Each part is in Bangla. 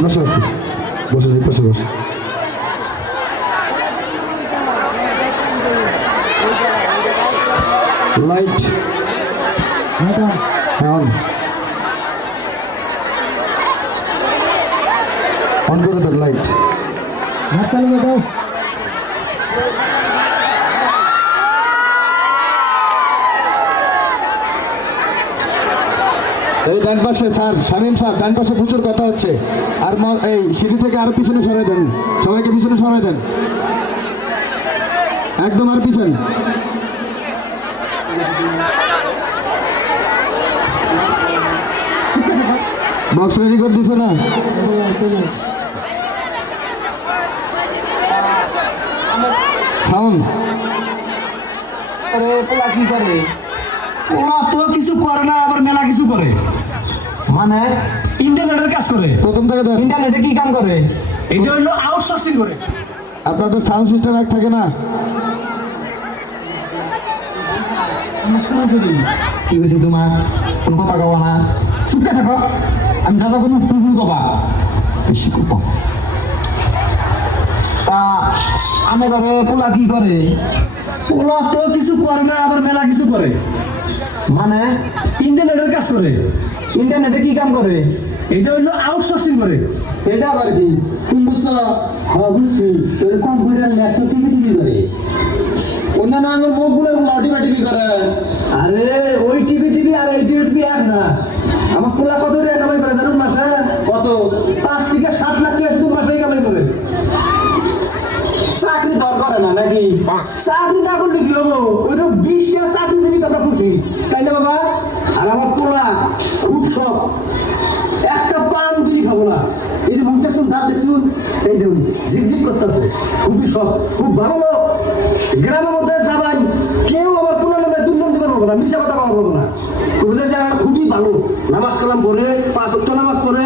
বসে আছে, বসে এই পাশে বসে। লাইট অন করে দেন, লাইট এই ডান পাশে স্যার, শামীম স্যার, ডান পাশে প্রচুর কথা হচ্ছে। আর এই সিঁড়ি থেকে আরো পিছনে সরাই দেন, সবাইকে পিছনে সরাই দেন, একদম আর পিছনে। বক্স রেডি করে দিছে না? সাউন্ড পোলা কি করে? ওরা তো কিছু করে না, আবার মেলা কিছু করে। মানে ইন্টারনেটের কাজ করে। প্রথম থেকে ইন্টারনেটে কি কাম করে? এটা হলো আউটসোর্সিং করে। আপনাদের সাউন্ড সিস্টেম এক থাকে না? কি হয়েছে তোমার? কোন কথা কবা না, চুপকে থাকো। আমি যা কোনো তুমি কবা বেশি কবা। তা আমি করে পোলা কি করে? পোলা তো কিছু করে না, আবার মেলা কিছু করে। মানে ইন্টারনেটের কাজ করে। ইন্টারনেটে কি কাম করে? এটা হলো আউটসোর্সিং করে। এটা আবার কি তুমি বুঝছো? হ্যাঁ বুঝছি। কম্পিউটার ল্যাপটপ টিভি করে। অন্যান্য আঙুল মুখগুলো টিভি করে। আরে ওই টিভি আর এই টিভি এক না। আমার পোলা কত টাকা কামাই করে জানো মাসে? কত? 5 থেকে 7 লাখ টাকা শুধু মাসেই কামাই করে। চাকরি দর করে না নাকি? চাকরি না করলে কি হবো? ওই তো 20টা চাকরিজীবী তো আমরা খুশি, তাই না বাবা? আর আমার পোলা খুব শখ, একটা পান বিড়ি খাবো না। এই যে মুখ দেখছুন, দাঁত দেখছুন, এই দেখুন ঝিকঝিক করতেছে, খুবই শখ, খুব ভালো লোক। গ্রামের মধ্যে যাবাই কেউ আমার পোলা নামে দুর্গন্ধি করবো না, মিশা কথা বলবো না। বুঝেছে? আমার খুবই ভালো, নামাজ কালাম পড়ে, 5 ওয়াক্ত নামাজ পড়ে,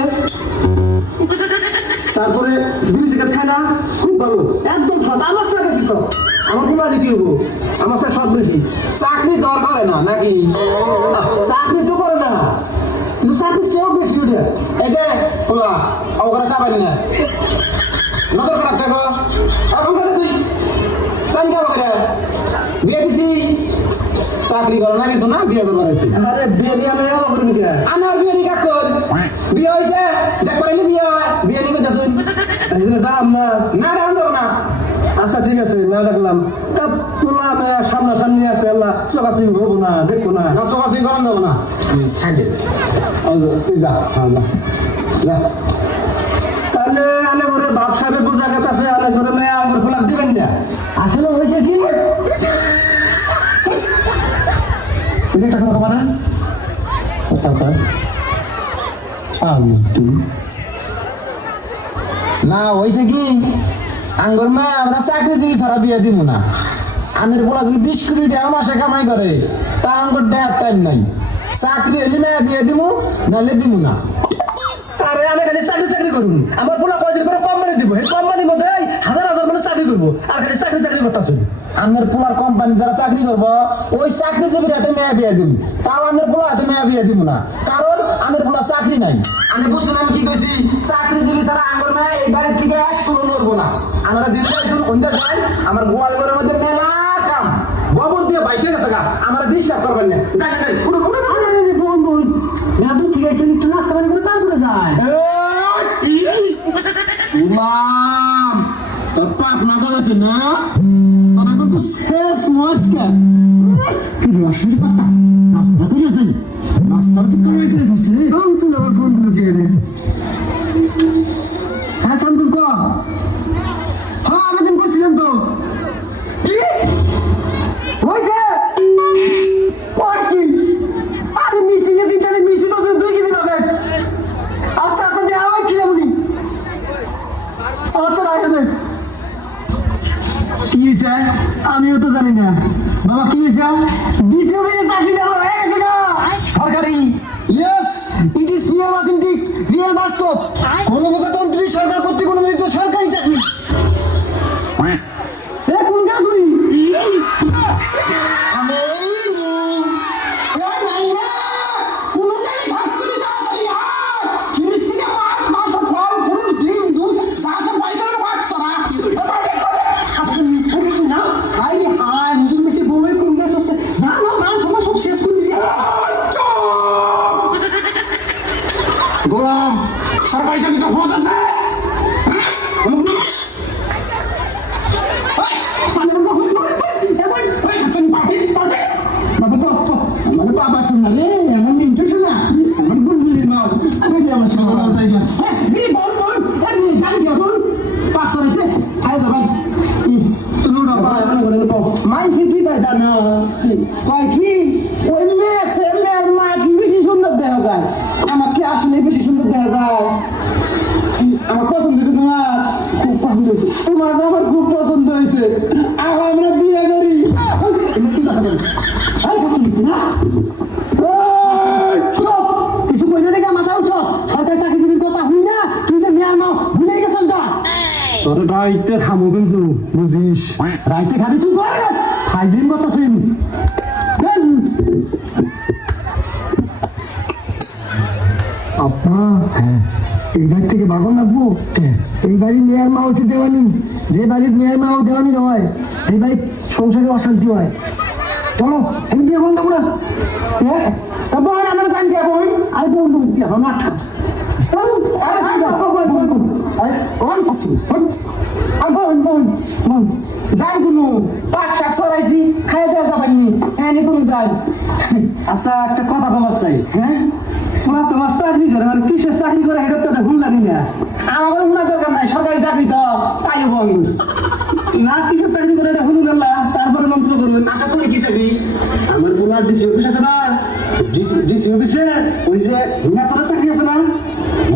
তারপরে বিড়ি সিগারেট খায় না, খুব ভালো, একদম সৎ। আমার সাথে বেশি সৎ। আমার কোনো আগে কি হবো? আমার সাথে সৎ বেশি। চাকরি দর করে না নাকি? চাকরি তো করে না, কিন্তু চাকরি সেও বেশি উঠে। এই যে খোলা ওখানে চাপাইনি না, নজর খারাপ দেখো। এখন তুই চান কেমন করে বিয়ে দিছি? চাকরি করো না কিছু না, বিয়ে করবো। আরে বিয়ে দিয়ে আমি আমার নিতে আমার বিয়ে নিয়ে কাক কর। বিয়ে হয়েছে দেখ পাইলে বিয়ে হয়, বিয়ে নিয়ে করতেছ দাম না না দাম দেবো না। আচ্ছা ঠিক আছে, না দেখলাম তা তোলা সামনাসামনি আছে, আল্লাহ চকাচি হবো না, দেখবো না, না চকাচি করান দেবো না। সাইডে তুই যা, যা। তাহলে আলে ঘরে বাপ সাহেবের বোঝা কথা আছে, আলে ঘরে মেয়ে আমার ফোলা দিবেন না। আসলে হয়েছে কি, এটা কথা কবা না, না হয়েছে কি আঙ্গুর মা আমরা চাকরিজীবী ছাড়া বিয়ে দিব না। আনের বলা যদি 20 কোটি টাকা মাসে কামাই করে, তা আঙ্গুর দেওয়ার টাইম নাই। চাকরি হলে মেয়ে বিয়ে দিব, নাহলে দিব না। আরে আমি খালি চাকরি করুন, আমার বলা কয়দিন পরে কোম্পানি দিব, এই কোম্পানির মধ্যে 1000 মানুষ চাকরি করবো, আর খালি চাকরি করতেছে। আনের পোলার কোম্পানি যারা চাকরি করবো, ওই চাকরিজীবীর হাতে মেয়ে বিয়ে দিব, তাও আনের পোলা হাতে মেয়ে বিয়ে দিব না, কারণ আনের পোলা চাকরি নাই। আমি বুঝছেন আমি কি কইছি? চাকরিজীবী ছাড়া আঙ্গুর মেয়ে এই বাড়ির থেকে 1 চুলো নড়বো না। আপনারা যেটা চাইছেন ওইটা যাই, আমার গোয়াল ঘরের মধ্যে মেলা কাম, গোবর দিয়ে বাইসে গেছে গা, আমরা ডিস্টার্ব করবেন না। যাই তুই ঠিক আছে, একটু নাস্তা পানি করে তারপরে যায়। তোর পাপ না বলেছে না, তোরা কিন্তু শেষ মস্কা কি রসের পাতা নাস্তা করে যাই, নাস্তা তো কামাই করে যাচ্ছে। কামছিল আমার বন্ধুকে এনে। হ্যাঁ শান্তন ক, হ্যাঁ আবেদন করছিলাম তো। কি হয়েছে? আরে মিষ্টি গেছি, তাহলে মিষ্টি তো 2 কেজি লাগে। আচ্ছা আচ্ছা দিয়ে আবার খেলাম নি। আচ্ছা রাখা দেখ। কি হয়েছে আমিও তো জানি না বাবা। কি হয়েছে? দ্বিতীয় দিনে চাকরি দেওয়া হয়ে গেছে না সরকারি। Yes, it is real, authentic, real, বাস্তব। কোনো মুখতন্ত্রী সরকার কর্তৃক অনুমোদিত সরকারি চাকরি। কোন চাকরি? আমি তোমাকে আমার খুব পছন্দ হয়েছে আমরা বিয়ে করি কিছু কইলে দেখে মাথা উঠছ সরকারি চাকরিজীবীর কথা শুনি না তুই যে মেয়ার মাও ভুলে গেছিস না তোর রাইতে খামো কিন্তু বুঝিস রাইতে খাবি তুই খাই দিন করতেছিস আপা এই বাড়ি থেকে বাগন লাগবো এই বাড়ির মেয়ের মা হচ্ছে দেওয়ানি যে বাড়ির মেয়ের মাও দেওয়ানি হয় এই বাড়ির সংসারে অশান্তি হয় চলো আমি বিয়ে করুন যাবো না বোন আমার জান দিয়ে বোন আরে বোন বোন দিয়ে হবে না যাই কোনো পাক শাক সরাইছি খাই দেওয়া যাবেননি হ্যাঁ নি কোনো যাই আচ্ছা একটা কথা বলার চাই হ্যাঁ তোমরা তোমার চাকরি করে মানে কিসের চাকরি করে এটা তো একটা ভুল লাগে না আমার ভুল দরকার নাই সরকারি চাকরি তো তাই বল না কিসের চাকরি করে এটা ভুল গেলা তারপরে মন্ত্র করবেন আচ্ছা তুমি কি চাকরি আমার বোনার ডিসি অফিস আছে না ডিসি অফিসে ওই যে নেতারা চাকরি আছে না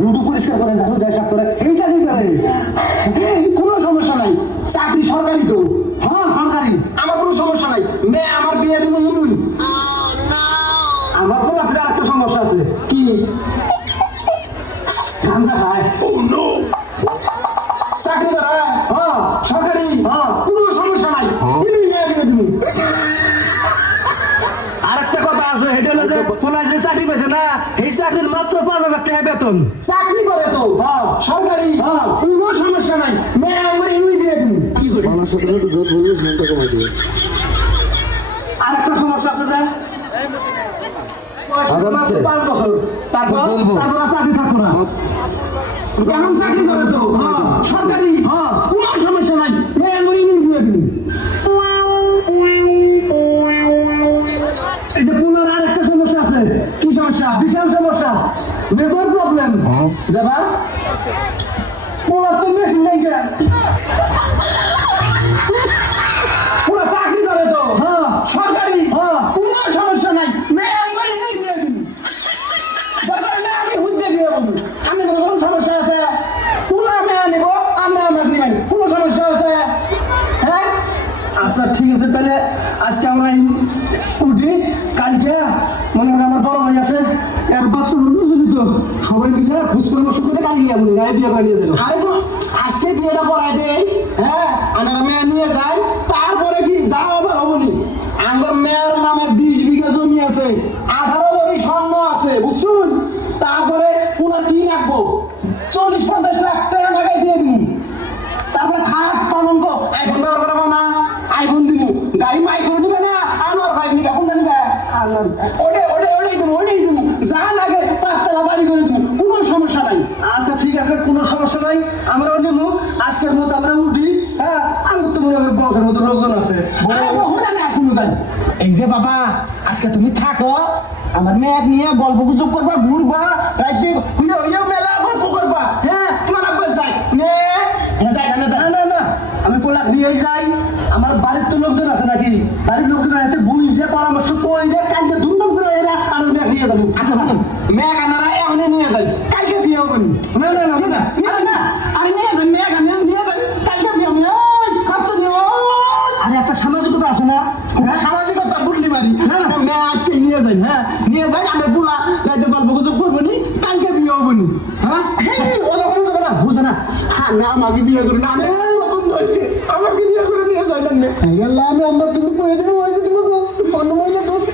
রুডু পরিষ্কার করে ঝাড়ু দেয় সব করে এই চাকরি করে কোনো সমস্যা নাই চাকরি সরকারি তো হ্যাঁ সরকারি আমার কোনো সমস্যা নাই মেয়ে আমার বিয়ে দেবো বলুন আমার কোনো আপনার একটা সমস্যা আছে কি গাঞ্জা খায় চাকরি করে হ্যাঁ সরকারি হ্যাঁ কোনো সমস্যা নাই মেয়ে বিয়ে দেবো আরেকটা কথা আছে এটা হলো যে পোলা যে চাকরি পেয়েছে না এই চাকরির মাত্র 5,000 টাকা বেতন চাকরি করে তো হ্যাঁ সরকারি হ্যাঁ কোনো সমস্যা নাই মেয়ে আমার এমনি বিয়ে দেবো আরেকটা সমস্যা আছে যে 5 বছর তারপর চাকরি থাকতো না কেমন চাকরি করে তো হ্যাঁ সরকারি হ্যাঁ কোনো সমস্যা নাই মেয়ে আমার এমনি বিয়ে দেবো এই যে পুনর আর একটা সমস্যা আছে কি সমস্যা বিশাল সমস্যা মেজর প্রবলেম যাবা পুনর তো মেশিন নাই কেন পুরো চাকরি করে তো হ্যাঁ সরকারি হ্যাঁ কোনো সমস্যা নাই মেয়ে আমার নেই বিয়ে দিন দরকার না আমি হুদ্দে বিয়ে করবো আমি কোনো সমস্যা আছে পুরো মেয়ে নিব আমরা আমার নিবেন কোনো সমস্যা আছে হ্যাঁ আচ্ছা ঠিক আছে তাহলে আজকে আমরা উঠি কালকে মনে করেন আমার বড় ভাই আছে এক বাচ্চা বুঝলি তো সবাই মিলে খোঁজ পরামর্শ করে কালকে যাবো গায়ে বিয়ে করে নিয়ে যাবো আজকে বিয়েটা করাই দেয় হ্যাঁ আমরা মেয়ে নিয়ে যাই তারপরে কি যাও আবার হবনি আমার মেয়ের নামে 20 বিঘা জমি আছে 18 ভরি স্বর্ণ আছে বুঝছুন তারপরে পুনর কি রাখবো 40-50 লাখ টাকা লাগাই দিয়ে দিন তারপরে খাট পালঙ্ক আইফোন ব্যবহার করাবো না আইফোন দিব গাড়ি মাই করে দিবে না আনোয়ার ভাই নিবে কোনটা নিবে ওটাই দিব যা লাগে 5 তলা বাড়ি করে দিব কোনো সমস্যা নাই আচ্ছা ঠিক আছে কোনো সমস্যা নাই আমরাও নেবো আজকের মতো আমরা উঠি হ্যাঁ আমার তো মনে হয় বছর মতো লোকজন আছে এই যে বাবা আজকে তুমি থাকো আমার মেয়ে নিয়ে গল্প গুজব করবা ঘুরবা রাইতে হইও মেলা গল্প করবা হ্যাঁ তোমার আব্বা যাই মেয়ে যাই না আমি পোলা নিয়ে যাই আমার বাড়ির তো লোকজন আছে নাকি বাড়ির লোকজন হাতে বুঝে পরামর্শ করে দিয়ে কালকে ধুমধাম করে এরা আর মেয়ে নিয়ে যাবো আচ্ছা না মেয়ে কানারা এখনই নিয়ে যাই কালকে বিয়ে হবো না আরে নিয়ে যাই মেয়ে কানা নিয়ে যাই কালকে বিয়ে হবে খরচা নিও আরে একটা সামাজিকতা আছে না সামাজিকতা বুঝলি মারি মেয়ে আজকে নিয়ে যাই হ্যাঁ নিয়ে যাই আমি পোলা রাইতে গল্প গুজব করবো নি কালকে বিয়ে হবো নি হ্যাঁ ওরা কোনো যাবে না বুঝে না হ্যাঁ না আমাকে বিয়ে করুন আমি পছন্দ হয়েছে আমাকে বিয়ে করে নিয়ে যাই না আল্লাহ আমি আমার তুমি কয়ে দেবো হয়েছে তুমি অন্য মহিলা দোষ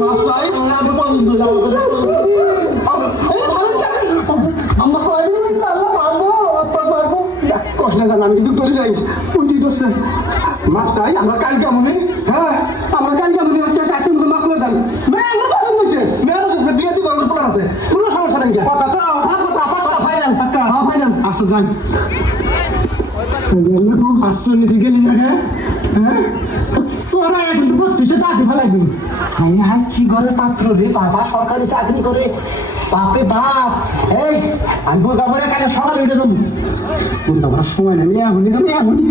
মাসাই আমি পছন্দ যাবো আমরা কয়ে দেবো কিন্তু আল্লাহ পারবো কষ্ট না জানা আমি কিন্তু করে যাই উল্টি করছে মাসাই আমরা কালকে মনে হ্যাঁ আমরা কালকে মনে আজকে আসেন মাফ করে দেন মেয়ে আমার পছন্দ হয়েছে মেয়ে পছন্দ বিয়ে দিব আমার পোলাতে কোনো সমস্যা নেই কথা তো কথা ফাইনাল পাক্কা হ্যাঁ ফাইনাল আচ্ছা যাই আসছে গেলি না হ্যাঁ সরাই কিন্তু 32 টাকা ফেলাই দিন হাই হাই কি ঘরে পাত্র রে বাবা সরকারি চাকরি করে বাপরে বাপ এই আমি বোকা করে কালে সকালে উঠে যাবো বোকা সময় নেই এখনই যাবো এখনই